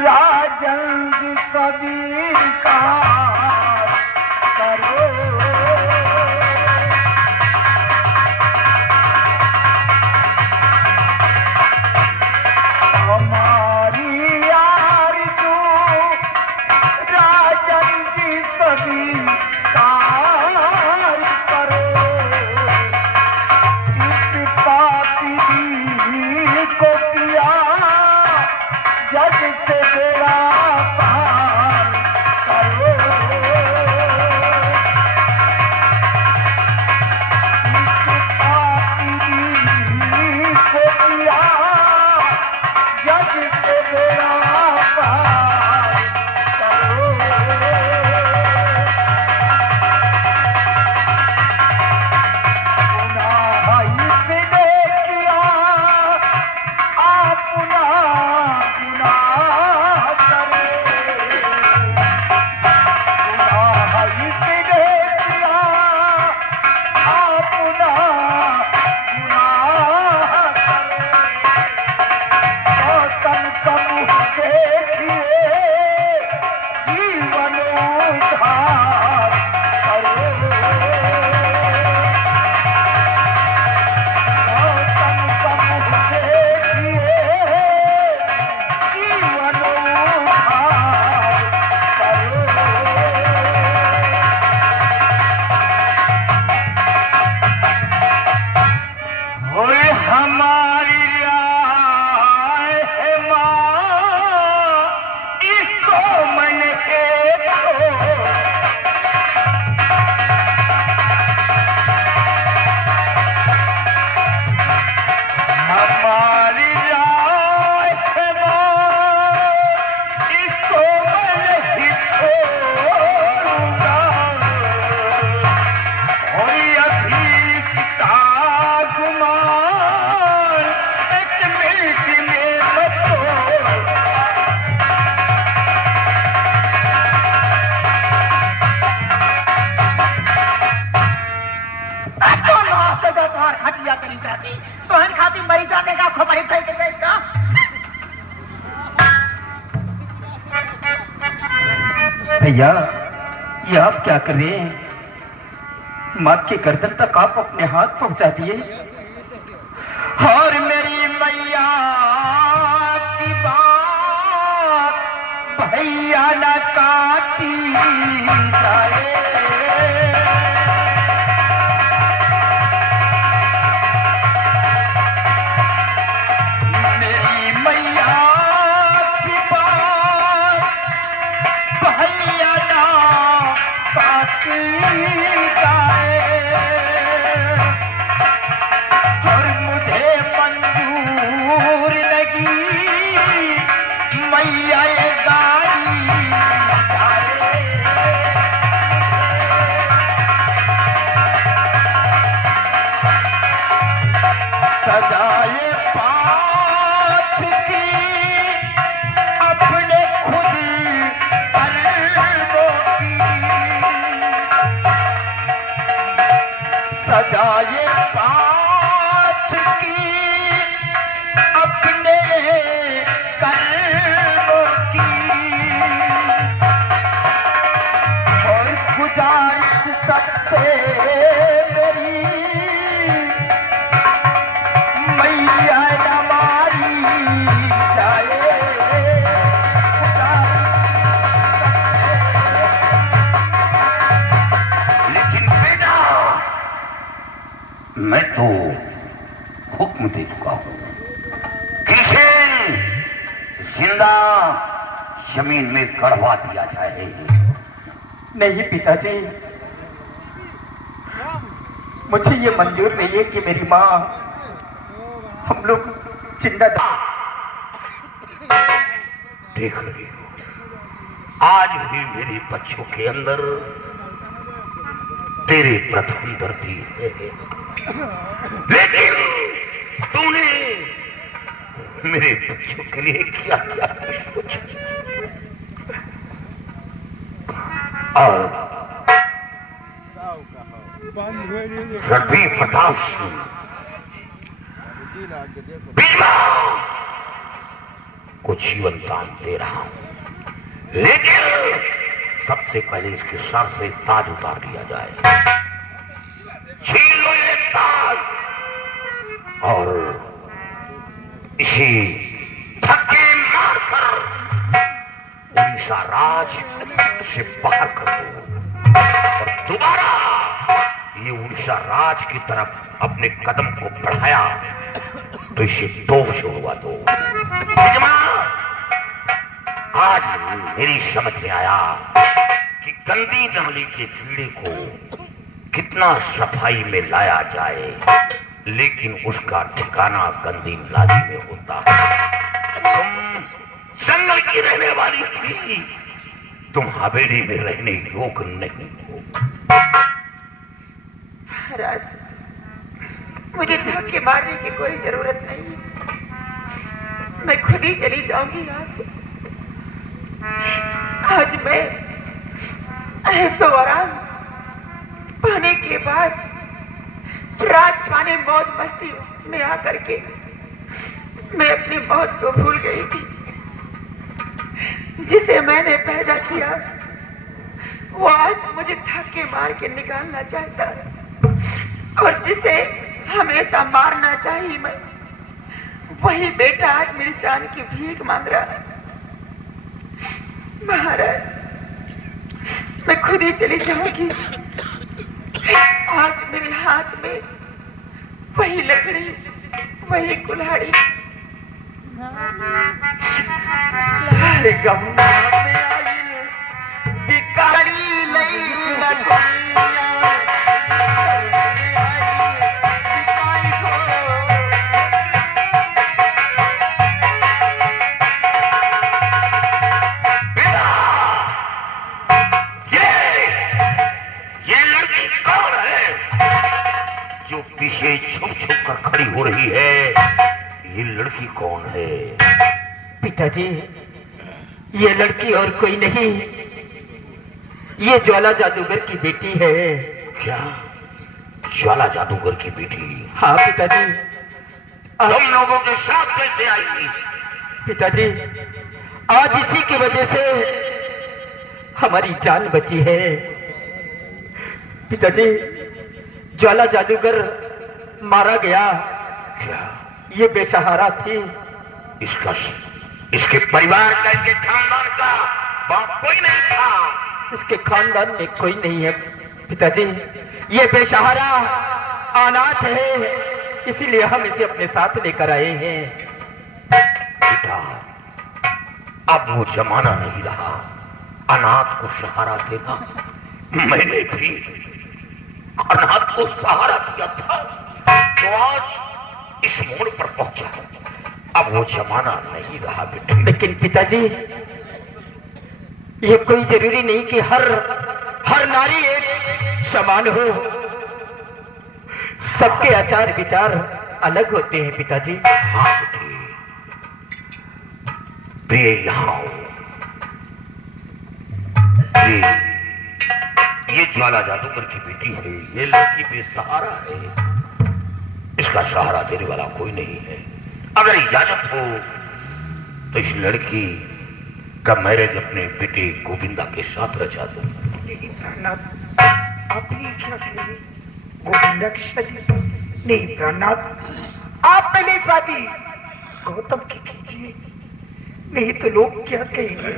राजन जी स्वीकार करो। हमारी आरज़ू राजन जी स्वीकार करो। इस पापी को किया जग से बेड़ा पार करो। इस पापी को किया जग से बेड़ा पार करो। गुनाह इसने किया अपना गुनाह करे। गुनाह इसने किया अपना गुनाह करे। गौतम का मुँह देखिए जीवन उद्धार करो। गौतम का मुँह देखिए जीवन उद्धार करो। ओए हमारी राय है माँ, इसको मन के दो। हमारी राय है माँ, इसको मैं नहीं छोड़ूंगा। और अभी का गुमान एक मिनट में मत तोड़। खटिया चली जाती तो हन खाती मरी जाने का खबर थे के जाएगा। भैया ये आप क्या कर रहे हैं? माँ के गर्दन तक आप अपने हाथ पहुंचा दिए। और मेरी मैया की बात भैया न काटी जाए। मेरी मैया की बात भैया ना काटी जाए। और मुझे मंजूर लगी मैया ये गाड़ी जाए। सजाए पाँच की अपने खुद कर्मों की। सजाए पाँच की अपने कर्मों की। और गुजारिश सबसे मेरी मैया न मारी जाए। लेकिन बेटा मैं तो हुक्म दे चुका हूं कि इसे जिंदा जमीन में गड़वा दिया जाए। नहीं पिताजी, मुझे ये मंजूर नहीं है कि मेरी माँ हम लोग जिंदा देख रही हो। आज भी मेरे बच्चों के अंदर तेरे प्रथम दर्दी है। लेकिन तूने मेरे बच्चों के लिए क्या क्या सोचा। और रणधीर प्रताप सिंह बीमा को जीवन दान दे रहा हूं, लेकिन सबसे पहले इसके सर से ताज उतार लिया जाए। छीन लो ये ताज और इसे धक्के मारकर उड़ीसा राज से बाहर कर दो और दोबारा ये उड़ीसा राज की तरफ अपने कदम को बढ़ाया तो इसे तोप से उड़वा दो। आज मेरी समझ में आया कि गंदी नाली के कीड़े को कितना सफाई में लाया जाए, लेकिन उसका ठिकाना गंदी नाली में होता है। तुम जंगल की रहने वाली थी, तुम हवेली में रहने योग्य नहीं हो। महाराज, मुझे धक्के मारने की कोई जरूरत नहीं, मैं खुद ही चली जाऊंगी यहाँ से। आज मैं ऐसो आराम पाने के बाद राज पाने मौज मस्ती में आकर के मैं अपनी मौत को भूल गई थी। जिसे मैंने पैदा किया वो आज मुझे धक्के मार के निकालना चाहता है, और जिसे हमेशा मारना चाहिए मैं, वही बेटा आज मेरी जान की भीख मांग रहा है। महाराज, मैं खुद ही चली जाऊंगी। आज मेरे हाथ में वही लकड़ी, वही कुल्हाड़ी, लारे गमना में आई बिकारी लई लकड़ियां, बिकारी हो। ये लड़की कौन है जो पीछे छुप छुप कर खड़ी हो रही है? ये लड़की कौन है? पिताजी, ये लड़की और कोई नहीं, ये ज्वाला जादूगर की बेटी है। क्या ज्वाला जादूगर की बेटी? हाँ पिताजी। तुम लोगों के साथ कैसे आई? पिताजी, आज इसी की वजह से हमारी जान बची है। पिताजी, ज्वाला जादूगर मारा गया। क्या ये बेसहारा थी। इसके परिवार का, इसके खानदान का बाप कोई नहीं था? इसके खानदान में कोई नहीं है पिताजी। ये बेसहारा अनाथ है, इसीलिए हम इसे अपने साथ लेकर आए हैं। बेटा, अब वो जमाना नहीं रहा अनाथ को सहारा देना। मैंने भी अनाथ को सहारा दिया था तो आज इस मोड़ पर पहुंचा। अब वो जमाना नहीं रहा बेटे। लेकिन पिताजी, ये कोई जरूरी नहीं कि हर नारी एक समान हो। सबके आचार विचार अलग होते हैं पिताजी। हाँ बेटे, प्रिय यहाँ आओ। ये ज्वाला जादूगर की बेटी है। ये लड़की बेसहारा है, इसका सहारा देने वाला कोई नहीं है। अगर इजाजत हो तो इस लड़की का मैरिज अपने बेटे गोविंदा के साथ रचा दो। प्राणनाथ, आप ये क्या कह रहे? गोविंदा की शादी? नहीं प्राणनाथ, आप पहले शादी गौतम की कीजिए, नहीं तो लोग क्या कहेंगे।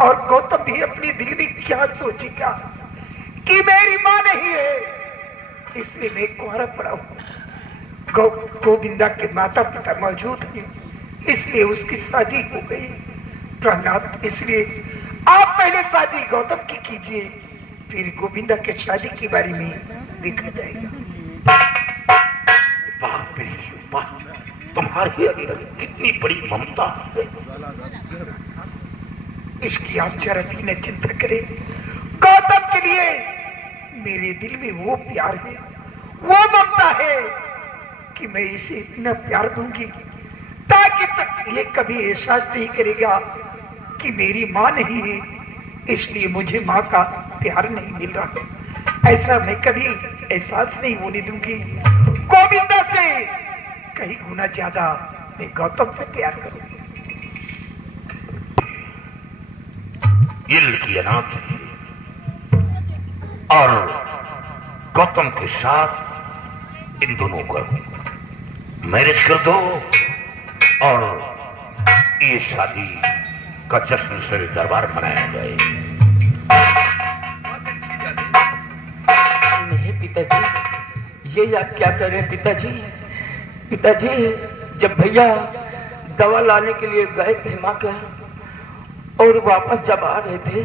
और गौतम भी अपने दिल में क्या सोचेगा कि मेरी मां नहीं है, इसलिए मैं कुंवारा पड़ा हूं। गोविंदा के माता पिता मौजूद हैं, इसलिए उसकी शादी हो गई। प्राणनाथ, इसलिए आप पहले शादी गौतम की कीजिए, फिर गोविंदा के शादी के बारे में देखा जाएगा। बाप रे बाप, तुम्हारे अंदर कितनी बड़ी ममता है। इसकी आप जरा भी न चिंता करें। गौतम के लिए मेरे दिल में वो प्यार है, वो ममता है कि मैं इसे इतना प्यार दूंगी ताकि तक ये कभी एहसास नहीं करेगा कि मेरी मां नहीं है, इसलिए मुझे मां का प्यार नहीं मिल रहा। ऐसा मैं कभी एहसास नहीं होने दूंगी। गोविंदा से कहीं गुना ज्यादा मैं गौतम से प्यार करूंगी। ये लड़की अनाथ है और गौतम के साथ इन दोनों का मैरिज कर दो और ये शादी का जश्न से दरबार मनाया जाए। नहीं पिताजी, ये आप क्या कर रहे हैं पिताजी? पिताजी, जब भैया दवा लाने के लिए गए थे माँ के और वापस जब आ रहे थे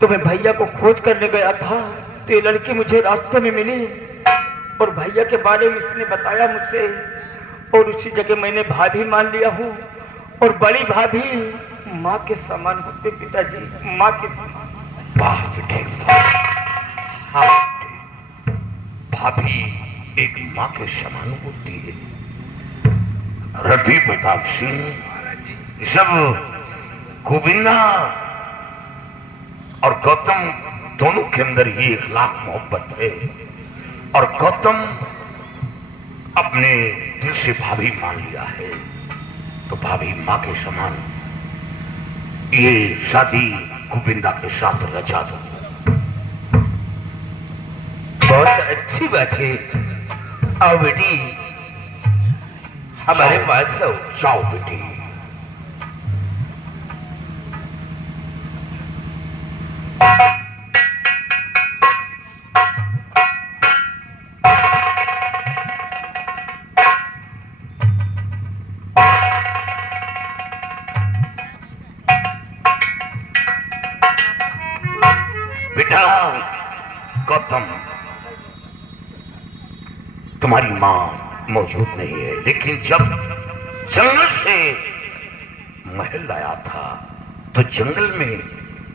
तो मैं भैया को खोज करने गया था, तो ये लड़की मुझे रास्ते में मिली और भैया के बारे में इसने बताया मुझसे और उसी जगह मैंने भाभी मान लिया हूँ। और बड़ी भाभी माँ के समान होते पिताजी, माँ के समान। बात ठीक था। हाँ, भाभी एक माँ के समान होती है। रणधीर प्रताप सिंह जब गोविंदा और गौतम दोनों के अंदर ये इखलाक मोहब्बत है और गौतम अपने दिल से भाभी मान लिया है, तो भाभी माँ के समान ये शादी गोविंदा के साथ रचा दो। बहुत अच्छी बात है। आओ बेटी, हमारे पास आओ। जाओ बेटी। बेटा गौतम, तुम्हारी माँ मौजूद नहीं है, लेकिन जब जंगल से महल लाया था तो जंगल में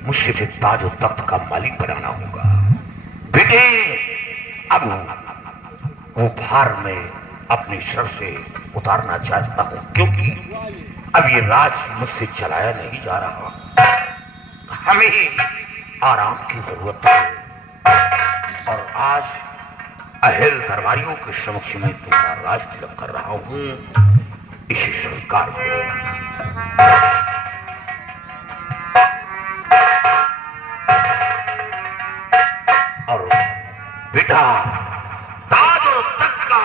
मुझसे ताज और तख्त का मालिक बनाना होगा। बेटे, अब वो भार में अपने सर से उतारना चाहता हूं, क्योंकि अब ये राज मुझसे चलाया नहीं जा रहा। हमें आराम की जरूरत है और आज अहल दरबारियों के समक्ष में तुम्हारा राज तिलक कर रहा हूं, इसे स्वीकार करो। और बेटा, ताज और तख्त का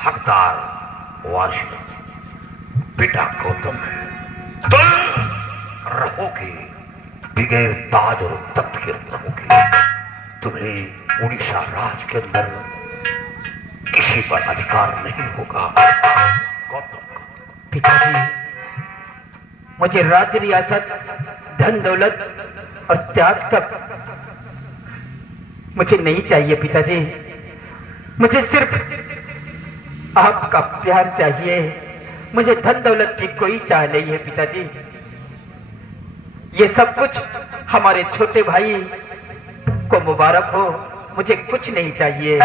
हकदार वारिस बेटा गौतम है। तुम रहोगे बगैर ताज और तख्त के रहोगे। तुम्हें उड़ीसा राज के अंदर किसी पर अधिकार नहीं होगा। गौतम का पिताजी, मुझे राज रियासत, धन दौलत और त्याग का मुझे नहीं चाहिए पिताजी। मुझे सिर्फ आपका प्यार चाहिए। मुझे धन दौलत की कोई चाह नहीं है पिताजी। ये सब कुछ हमारे छोटे भाई को मुबारक हो, मुझे कुछ नहीं चाहिए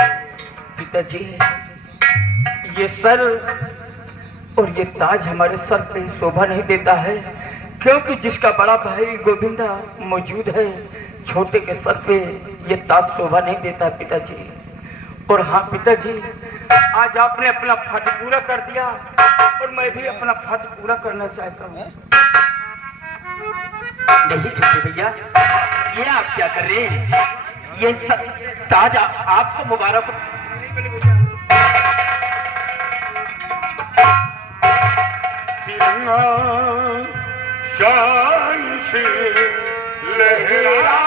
पिताजी। ये सर और ये ताज हमारे सर पे शोभा नहीं देता है, क्योंकि जिसका बड़ा भाई गोविंदा मौजूद है, छोटे के सर पे ये ताज शोभा नहीं देता पिताजी। और हाँ पिताजी, आज आपने अपना फर्ज पूरा कर दिया और मैं भी अपना फर्ज पूरा करना चाहता हूँ। नहीं छोटे भैया, ये आप क्या कर रहे हैं? ये सब ताज आपको मुबारक हो। तिरंगा शान से लहरा